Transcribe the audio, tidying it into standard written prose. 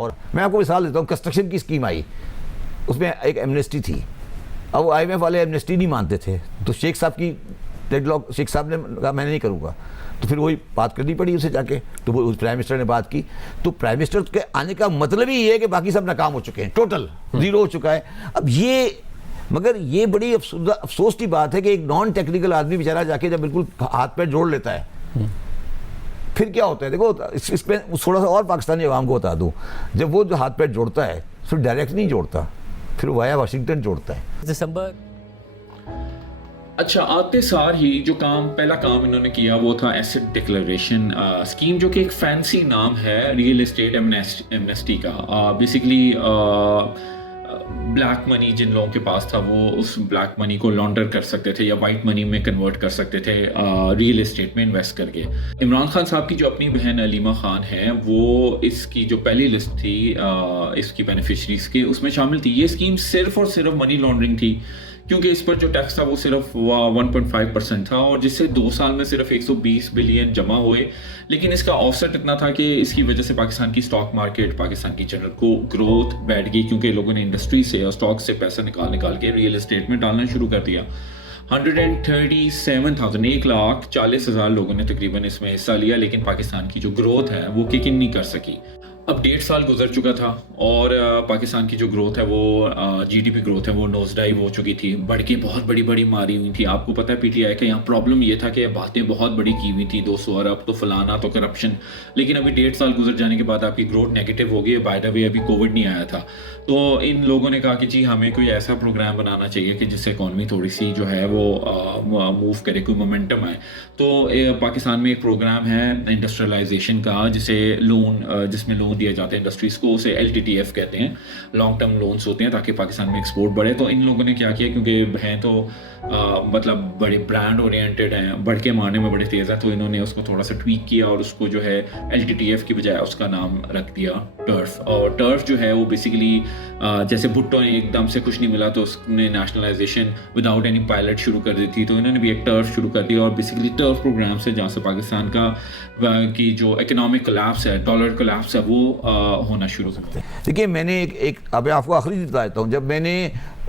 اور میں آپ کو مثال دیتا ہوں, کنسٹرکشن کی اسکیم آئی, اس میں ایک ایمنیسٹی تھی. اب وہ IMF والے ایمنیسٹی نہیں مانتے تھے, تو شیخ صاحب کی ڈیڈ لاک, شیخ صاحب نے کہا میں نہیں کروں گا, تو پھر وہی بات کرنی پڑی اسے جا کے, تو وہ پرائم منسٹر نے بات کی. تو پرائم منسٹر کے آنے کا مطلب ہی یہ ہے کہ باقی سب ناکام ہو چکے ہیں, ٹوٹل زیرو ہو چکا ہے. اب یہ مگر یہ بڑی افسوس کی بات ہے کہ ایک نان ٹیکنیکل آدمی بیچارہ جا کے جب بالکل ہاتھ پیر جوڑ لیتا ہے, پھر کیا ہوتا ہے. دیکھو اس پہ تھوڑا سا اور پاکستانی عوام کو بتا دوں, جب وہ جو ہاتھ پیر جوڑتا ہے پھر ڈائریکٹ نہیں جوڑتا, پھر وایا واشنگٹن جوڑتا ہے. دسمبر اچھا, آتے سار ہی جو پہلا کام انہوں نے کیا وہ تھا ایسٹ ڈکلیریشن اسکیم, جو کہ ایک فینسی نام ہے ریئل اسٹیٹ ایمنیسٹی کا. بیسیکلی بلیک منی جن لوگوں کے پاس تھا وہ اس بلیک منی کو لانڈر کر سکتے تھے یا وائٹ منی میں کنورٹ کر سکتے تھے ریئل اسٹیٹ میں انویسٹ کر کے. عمران خان صاحب کی جو اپنی بہن علیمہ خان ہے وہ اس کی جو پہلی لسٹ تھی اس کی بینیفیشریز کے, اس میں شامل تھی. یہ اسکیم صرف اور صرف منی لانڈرنگ تھی, کیونکہ اس پر جو ٹیکس تھا وہ صرف 1.5% تھا, اور جس سے 2 سال میں صرف 120 بلین جمع ہوئے. لیکن اس کا آفسیٹ اتنا تھا کہ اس کی وجہ سے پاکستان کی اسٹاک مارکیٹ, پاکستان کی جنرل کو گروتھ بیٹھ گئی, کیونکہ لوگوں نے انڈسٹری سے اور اسٹاک سے پیسہ نکال کے ریئل اسٹیٹ میں ڈالنا شروع کر دیا. 137,000 1,40,000 لوگوں نے تقریباً اس میں حصہ لیا, لیکن پاکستان کی جو گروتھ ہے وہ کک ان نہیں کر سکی. اب 1.5 سال گزر چکا تھا اور پاکستان کی جو گروتھ ہے وہ GDP گروتھ ہے وہ نوز ڈائیو ہو چکی تھی, بڑھ کے بہت بڑی ماری ہوئی تھی. آپ کو پتہ ہے PTI کا یہاں پرابلم یہ تھا کہ باتیں بہت بڑی کی ہوئی تھی, 200 ارب تو فلانا تو کرپشن, لیکن ابھی 1.5 سال گزر جانے کے بعد آپ کی گروتھ نیگیٹو ہو گئی ہے. بائی دا وے ابھی کووڈ نہیں آیا تھا, تو ان لوگوں نے کہا کہ جی ہمیں کوئی ایسا پروگرام بنانا چاہیے کہ جس سے اکانومی تھوڑی سی جو ہے وہ موو کرے, کوئی مومنٹم آئے. تو پاکستان میں ایک پروگرام ہے انڈسٹریلائزیشن کا, جس میں لون دیا جاتا ہے انڈسٹریز کو, اسے LTTF کہتے ہیں, لانگ ٹرم لونز ہوتے ہیں تاکہ پاکستان میں ایکسپورٹ بڑھے. تو ان لوگوں نے کیا کیا, کیونکہ ہیں تو مطلب بڑے برانڈ اورینٹیڈ ہیں, بڑھ کے مارنے میں بڑے تیز ہیں, تو انہوں نے اس کو تھوڑا سا ٹویک کیا اور اس کو جو ہے LTTF کی بجائے اس کا نام رکھ دیا ٹرف. اور ٹرف جو ہے وہ بیسیکلی جیسے بھٹو نے ایک دم سے کچھ نہیں ملا تو اس نے نیشنلائزیشن وداؤٹ اینی پائلٹ شروع کر دی تھی, تو انہوں نے بھی ایک ٹرف شروع کر دیا. اور بیسیکلی ٹرف پروگرام سے جہاں سے پاکستان کی جو اکنامک کولیپس ہے, ڈالر کولیپس ہے, وہ ہونا شروع کرتے ہیں. دیکھیے میں نے ایک اب آپ کو آخری بتا دیتا ہوں, جب میں نے